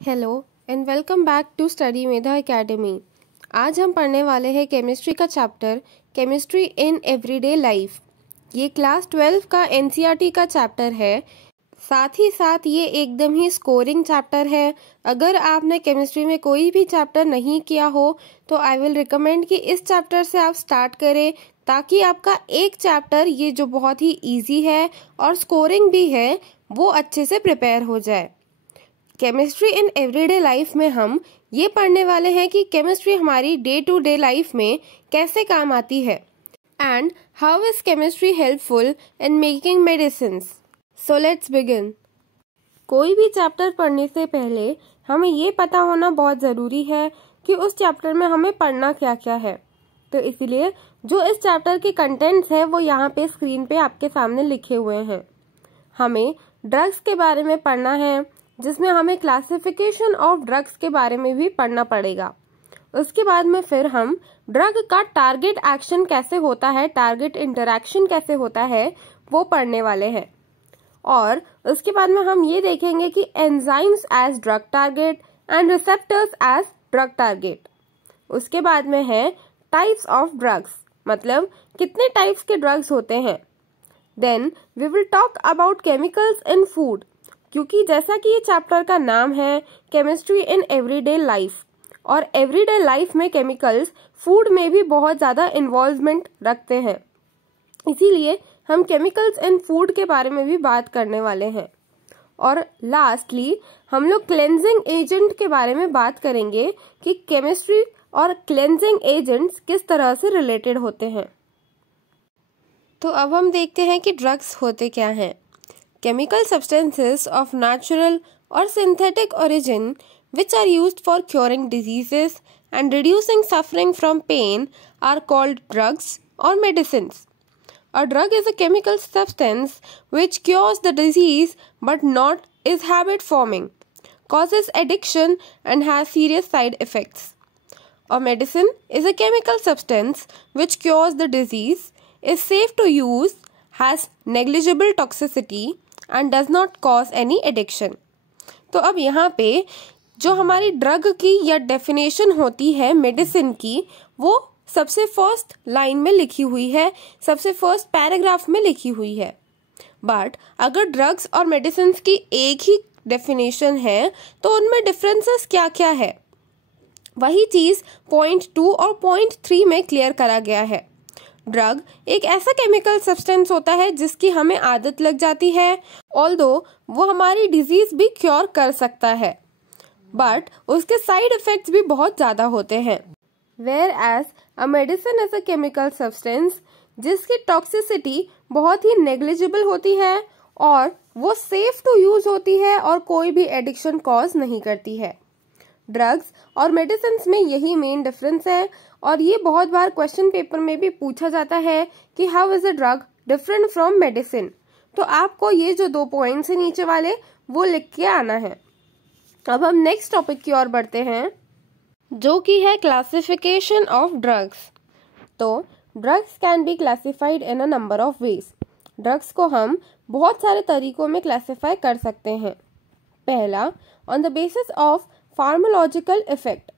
Hello and welcome back to study Medha academy. आज हम पढ़ने वाले हैं केमिस्ट्री का chapter chemistry in everyday life. ये क्लास 12 का एनसीईआरटी का चैप्टर है। साथ ही साथ ये एकदम ही स्कोरिंग चैप्टर है। अगर आपने केमिस्ट्री में कोई भी चैप्टर नहीं किया हो तो आई विल रिकमेंड कि इस चैप्टर से आप स्टार्ट करें, ताकि आपका एक चैप्टर ये जो बहुत ही इजी है और स्कोरिंग भी है वो अच्छे से प्रिपेयर हो जाए। केमिस्ट्री इन एवरीडे लाइफ में हम ये पढ़ने वाले हैं कि केमिस्ट्री हमारी डे टू डे लाइफ में कैसे काम आती है and how is chemistry helpful in making medicines. So let's begin. कोई भी चैप्टर पढ़ने से पहले हमें ये पता होना बहुत ज़रूरी है कि उस चैप्टर में हमें पढ़ना क्या क्या है। तो इसलिए जो इस चैप्टर के कंटेंट्स है वो यहाँ पे स्क्रीन पे आपके सामने लिखे हुए हैं। हमें ड्रग्स के बारे में पढ़ना है, जिसमें हमें क्लासिफिकेशन ऑफ ड्रग्स के बारे में भी पढ़ना पड़ेगा। उसके बाद में फिर हम ड्रग का टारगेट एक्शन कैसे होता है, टारगेट इंटरैक्शन कैसे होता है वो पढ़ने वाले हैं। और उसके बाद में हम ये देखेंगे कि enzymes as drug target and receptors as drug target. उसके बाद में है टाइप्स ऑफ ड्रग्स, मतलब कितने टाइप्स के ड्रग्स होते हैं। Then we will talk about chemicals in food, क्योंकि जैसा कि ये चैप्टर का नाम है केमिस्ट्री इन एवरीडे लाइफ, और एवरीडे लाइफ में केमिकल्स फूड में भी बहुत ज़्यादा इन्वॉल्वमेंट रखते हैं, इसीलिए हम केमिकल्स इन फूड के बारे में भी बात करने वाले हैं। और लास्टली हम लोग क्लेंजिंग एजेंट के बारे में बात करेंगे कि केमिस्ट्री और क्लेंजिंग एजेंट्स किस तरह से रिलेटेड होते हैं। तो अब हम देखते हैं कि ड्रग्स होते क्या हैं। Chemical substances of natural or synthetic origin which are used for curing diseases and reducing suffering from pain are called drugs or medicines. A drug is a chemical substance which cures the disease but not is habit forming, causes addiction and has serious side effects. A medicine is a chemical substance which cures the disease, is safe to use, has negligible toxicity and does not cause any addiction. तो अब यहाँ पे जो हमारी drug की या definition होती है मेडिसिन की, वो सबसे फर्स्ट लाइन में लिखी हुई है, सबसे फर्स्ट पैराग्राफ में लिखी हुई है। बट अगर ड्रग्स और मेडिसिन की एक ही डेफिनेशन है तो उनमें डिफरेंसेस क्या क्या है, वही चीज़ पॉइंट 2 और पॉइंट 3 में क्लियर करा गया है। ड्रग एक ऐसा केमिकल सब्सटेंस होता है जिसकी हमें आदत लग जाती है, ऑल्दो वो हमारी डिजीज भी क्योर कर सकता है, बट उसके साइड इफेक्ट्स भी बहुत ज़्यादा होते हैं। Whereas a medicine is a chemical substance जिसकी टॉक्सिसिटी बहुत ही नेग्लिजिबल होती है और वो सेफ टू यूज होती है और कोई भी एडिक्शन कॉज नहीं करती है। ड्रग्स और मेडिसिन में यही मेन डिफरेंस है, और ये बहुत बार क्वेश्चन पेपर में भी पूछा जाता है कि how is a drug different from medicine. तो आपको ये जो 2 पॉइंट्स है नीचे वाले वो लिख के आना है। अब हम नेक्स्ट टॉपिक की ओर बढ़ते हैं, जो कि है क्लासिफिकेशन ऑफ ड्रग्स। तो drugs can be classified in a number of ways. Drugs को हम बहुत सारे तरीकों में क्लासिफाई कर सकते हैं। पहला, on the basis of pharmacological effect,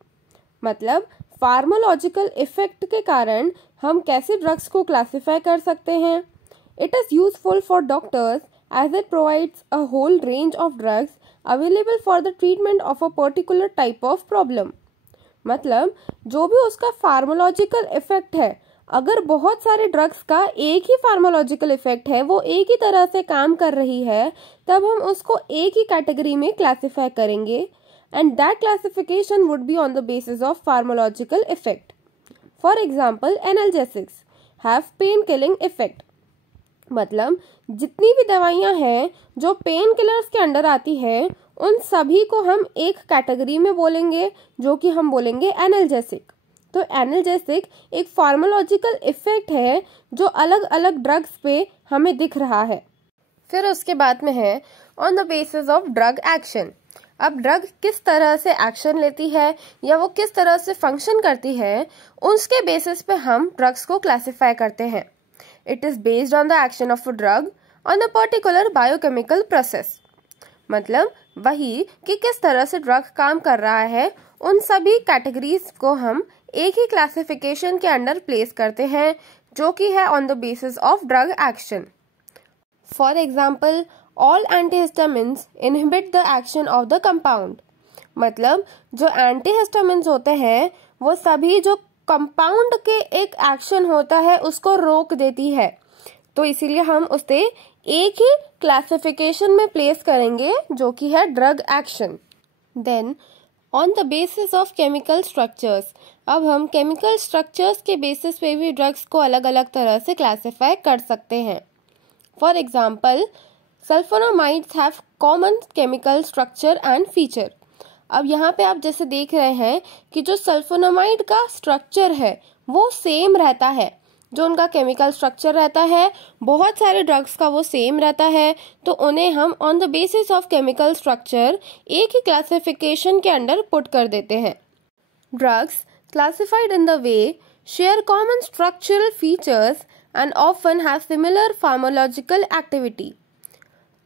मतलब फार्माकोलॉजिकल इफेक्ट के कारण हम कैसे ड्रग्स को क्लासिफाई कर सकते हैं। It is useful for doctors as it provides a whole range of drugs available for the treatment of a particular type of problem. मतलब जो भी उसका फार्माकोलॉजिकल इफेक्ट है, अगर बहुत सारे ड्रग्स का एक ही फार्माकोलॉजिकल इफेक्ट है, वो एक ही तरह से काम कर रही है, तब हम उसको एक ही कैटेगरी में क्लासिफाई करेंगे, and that classification would be on the basis of pharmacological effect. For example, analgesics have pain killing effect. मतलब जितनी भी दवाइयाँ हैं जो पेन किलर्स के अंडर आती है, उन सभी को हम एक कैटेगरी में बोलेंगे, जो कि हम बोलेंगे एनाल्जेसिक। तो एनाल्जेसिक एक फार्माकोलॉजिकल इफेक्ट है जो अलग अलग ड्रग्स पे हमें दिख रहा है। फिर उसके बाद में है on the basis of drug action. अब ड्रग किस तरह से एक्शन लेती है या वो किस तरह से फंक्शन करती है, उसके बेसिस पे हम ड्रग्स को क्लासिफाई करते हैं। It is based on the action of a drug on a particular biochemical process. मतलब वही कि किस तरह से ड्रग काम कर रहा है, उन सभी कैटेगरीज को हम एक ही क्लासिफिकेशन के अंडर प्लेस करते हैं, जो कि है on the basis of drug action. For example, all antihistamines inhibit the action of the compound. मतलब जो एंटीहिस्टामिन्स होते हैं वो सभी जो कंपाउंड के एक एक्शन होता है उसको रोक देती है, तो इसीलिए हम उसे एक ही क्लासिफिकेशन में प्लेस करेंगे, जो कि है drug action. Then on the basis of chemical structures, अब हम केमिकल स्ट्रक्चर्स के बेसिस पे भी ड्रग्स को अलग अलग तरह से क्लासिफाई कर सकते हैं। For example, sulphonamides have common chemical structure and feature. अब यहाँ पे आप जैसे देख रहे हैं कि जो सल्फोनामाइड का स्ट्रक्चर है वो सेम रहता है, जो उनका केमिकल स्ट्रक्चर रहता है बहुत सारे ड्रग्स का वो सेम रहता है, तो उन्हें हम on the basis of chemical structure एक ही क्लासिफिकेशन के अंडर पुट कर देते हैं। Drugs classified in the way share common structural features and often have similar pharmacological activity.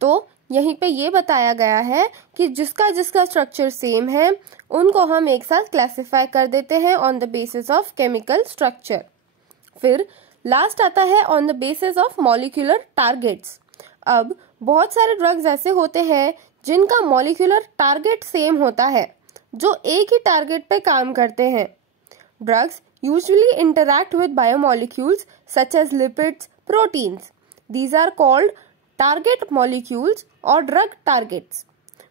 तो यहीं पे ये बताया गया है कि जिसका जिसका स्ट्रक्चर सेम है उनको हम एक साथ क्लासिफाई कर देते हैं on the basis of chemical structure. फिर लास्ट आता है on the basis of molecular targets. अब बहुत सारे ड्रग्स ऐसे होते हैं जिनका मॉलिक्यूलर टारगेट सेम होता है, जो एक ही टारगेट पे काम करते हैं। Drugs usually interact with biomolecules such as lipids, proteins. These are called target molecules और ड्रग टारगेट्स।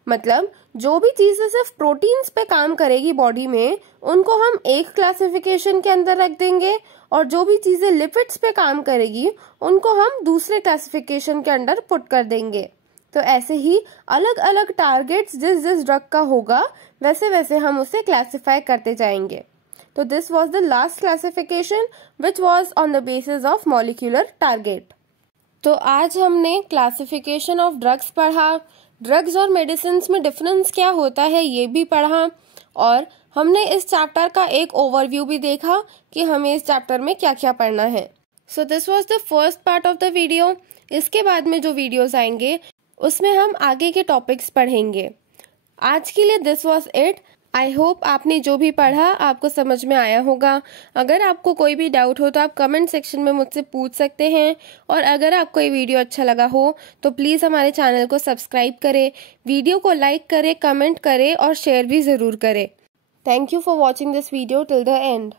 मतलब जो भी चीजें सिर्फ प्रोटीन्स पे काम करेगी बॉडी में, उनको हम एक क्लासिफिकेशन के अंदर रख देंगे, और जो भी चीजें लिपिड्स पे काम करेगी उनको हम दूसरे क्लासिफिकेशन के अंदर पुट कर देंगे। तो ऐसे ही अलग अलग टारगेट्स जिस जिस ड्रग का होगा वैसे वैसे हम उसे क्लासिफाई करते जाएंगे। तो this was the last classification which was on the basis of molecular target. तो आज हमने क्लासिफिकेशन ऑफ ड्रग्स पढ़ा, ड्रग्स और मेडिसिन में डिफरेंस क्या होता है ये भी पढ़ा, और हमने इस चैप्टर का एक ओवरव्यू भी देखा कि हमें इस चैप्टर में क्या क्या पढ़ना है। So this was the first part of the video. इसके बाद में जो वीडियोस आएंगे उसमें हम आगे के टॉपिक्स पढ़ेंगे। आज के लिए this was it. I hope आपने जो भी पढ़ा आपको समझ में आया होगा। अगर आपको कोई भी डाउट हो तो आप कमेंट सेक्शन में मुझसे पूछ सकते हैं, और अगर आपको ये वीडियो अच्छा लगा हो तो प्लीज़ हमारे चैनल को सब्सक्राइब करें, वीडियो को लाइक करें, कमेंट करें और शेयर भी ज़रूर करें। Thank you for watching this video till the end.